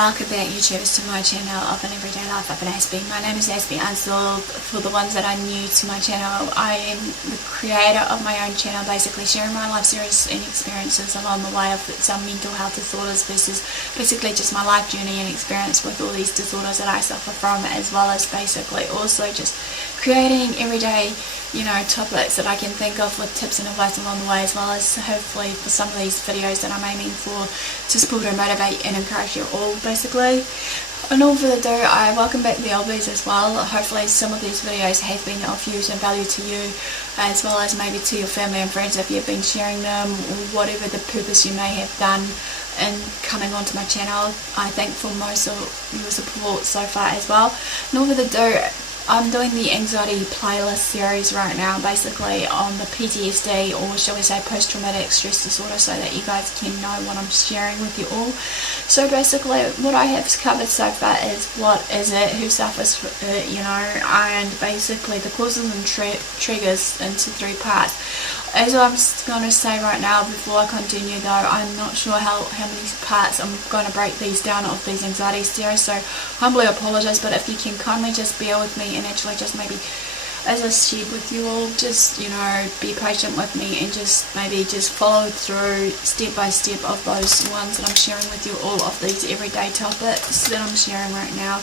Welcome back, YouTubers, to my channel of an everyday life of an Aspie. My name is AspieAnswersAll. For the ones that are new to my channel, I am the creator of my own channel, basically sharing my life series and experiences along the way of some mental health disorders versus basically just my life journey and experience with all these disorders that I suffer from, as well as basically also just creating everyday topics that I can think of with tips and advice along the way, as well as hopefully for some of these videos that I'm aiming for to support and motivate and encourage you all, basically. And all further ado, I welcome back the oldies as well. Hopefully some of these videos have been of use and value to you, as well as maybe to your family and friends if you've been sharing them, or whatever the purpose you may have done in coming onto my channel. I thank for most of your support so far as well. And all further ado, I'm doing the anxiety playlist series right now, basically on the PTSD, or shall we say post-traumatic stress disorder, so that you guys can know what I'm sharing with you all. So basically what I have covered so far is what is it, who suffers from it, and basically the causes and triggers into 3 parts. As I'm going to say right now, before I continue though, I'm not sure how many parts I'm going to break these down of these anxiety series, so humbly apologise, but if you can kindly just bear with me and actually just maybe, as I shared with you all, just be patient with me and just maybe just follow through step by step of those ones that I'm sharing with you, all of these everyday topics that I'm sharing right now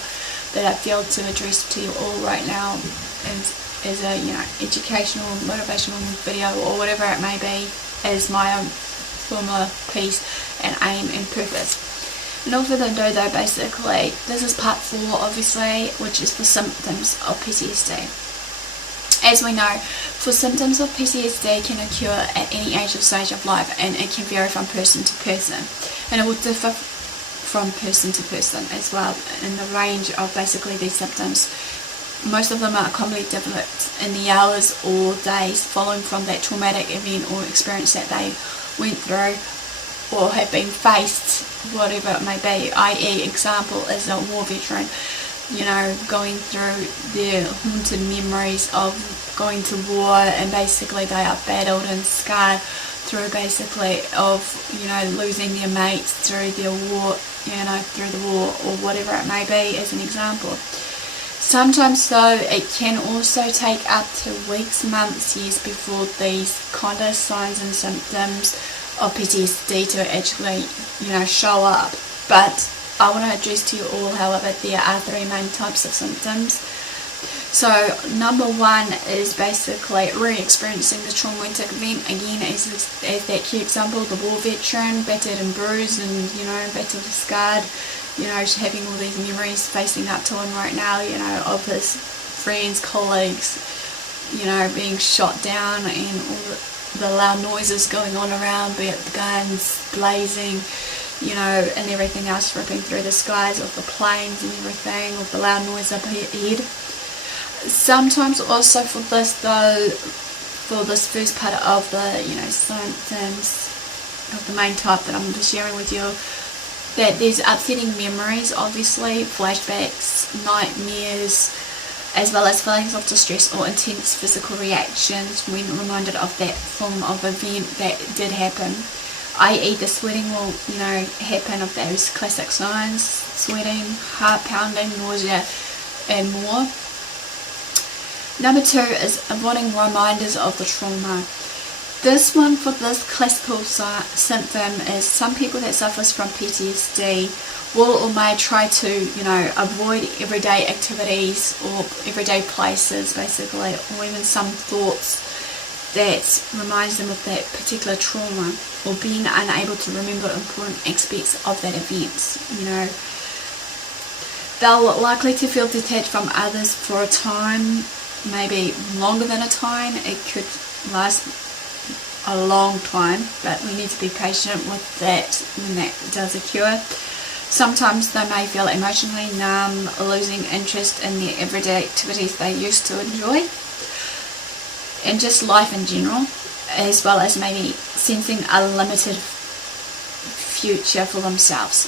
that I feel to address to you all right now, and as a educational, motivational video or whatever it may be, as my own former piece and aim and purpose. And all further ado though, basically this is part 4 obviously, which is the symptoms of PTSD. As we know, for symptoms of PTSD can occur at any age or stage of life, and it can vary from person to person, and it will differ from person to person as well in the range of basically these symptoms. Most of them are commonly developed in the hours or days following from that traumatic event or experience that they went through or have been faced, whatever it may be. I.e., example is a war veteran, going through their haunted memories of going to war, and basically they are battled and scarred through basically of losing their mates through their war, through the war or whatever it may be, as an example. Sometimes though, it can also take up to weeks, months, years before these kind of signs and symptoms of PTSD to actually, show up. But I want to address to you all, however, there are 3 main types of symptoms. So number 1 is basically re-experiencing the traumatic event. Again, as that key example, the war veteran, battered and bruised and, battered and scarred, having all these memories facing up to him right now, of his friends, colleagues, being shot down, and all the loud noises going on around, be it the guns blazing, and everything else ripping through the skies, of the planes and everything, of the loud noise up ahead. Sometimes also for this though, for this first part of the, symptoms of the main type that I'm just sharing with you, that there's upsetting memories, obviously, flashbacks, nightmares, as well as feelings of distress or intense physical reactions when reminded of that form of event that did happen. I.e., the sweating will, happen of those classic signs: sweating, heart pounding, nausea, and more. Number 2 is avoiding reminders of the trauma. This one, for this classical symptom, is some people that suffers from PTSD will or may try to, avoid everyday activities or everyday places, basically, or even some thoughts that reminds them of that particular trauma, or being unable to remember important aspects of that event. They're likely to feel detached from others for a time, maybe longer than a time. It could last a long time, but we need to be patient with that when that does occur. Sometimes they may feel emotionally numb, losing interest in their everyday activities they used to enjoy, and just life in general, as well as maybe sensing a limited future for themselves.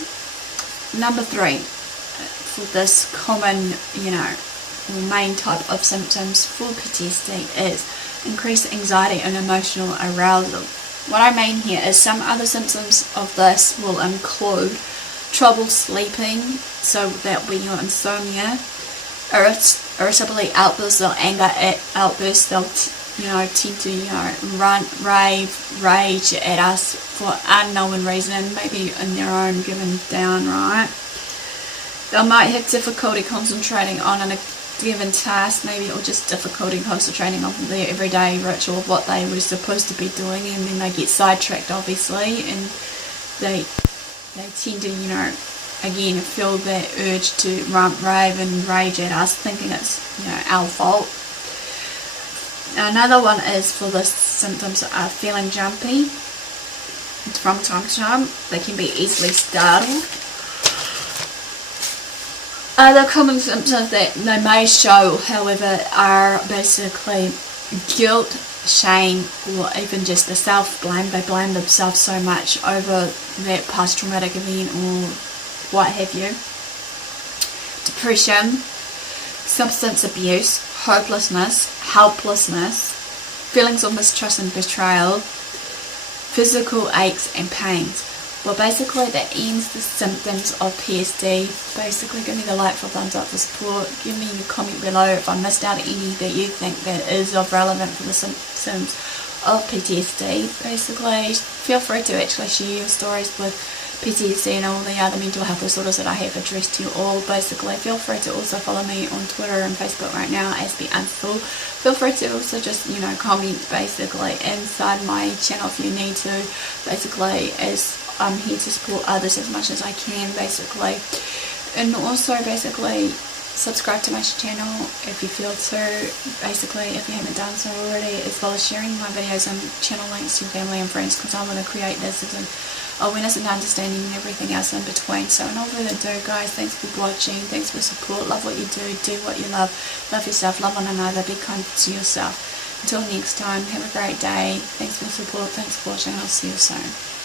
Number 3, for this common, main type of symptoms for PTSD is increased anxiety and emotional arousal. What I mean here is some other symptoms of this will include trouble sleeping, so that will be your insomnia, irritability outbursts or anger outbursts. They'll tend to rage at us for unknown reason, maybe in their own given down, right? They might have difficulty concentrating on a given task, maybe, or just difficulty concentrating on their everyday ritual of what they were supposed to be doing, and then they get sidetracked, obviously, and they tend to, again, feel that urge to rave and rage at us, thinking it's, our fault. Another one is for the symptoms are feeling jumpy from time to time. They can be easily startled. Other common symptoms that they may show, however, are basically guilt, shame, or even just the self-blame. They blame themselves so much over that past traumatic event or what have you. Depression, substance abuse, hopelessness, helplessness, feelings of mistrust and betrayal, physical aches and pains. Well, basically that ends the symptoms of PTSD. Basically, give me the like for thumbs up for support. Give me a comment below if I missed out any that you think that is of relevant for the symptoms of PTSD. Basically, feel free to actually share your stories with PTSD and all the other mental health disorders that I have addressed to you all. Basically, feel free to also follow me on Twitter and Facebook right now, AspieAnswersAll. Feel free to also just, comment basically inside my channel if you need to. Basically, as I'm here to support others as much as I can, basically. And also, basically, subscribe to my channel if you feel to, basically, if you haven't done so already, as well as sharing my videos and channel links to your family and friends, because I want to create this as an awareness and understanding and everything else in between. So no further ado, guys, thanks for watching, thanks for support, love what you do what you love yourself, love one another, be kind to yourself. Until next time, have a great day, thanks for support, thanks for watching, I'll see you soon.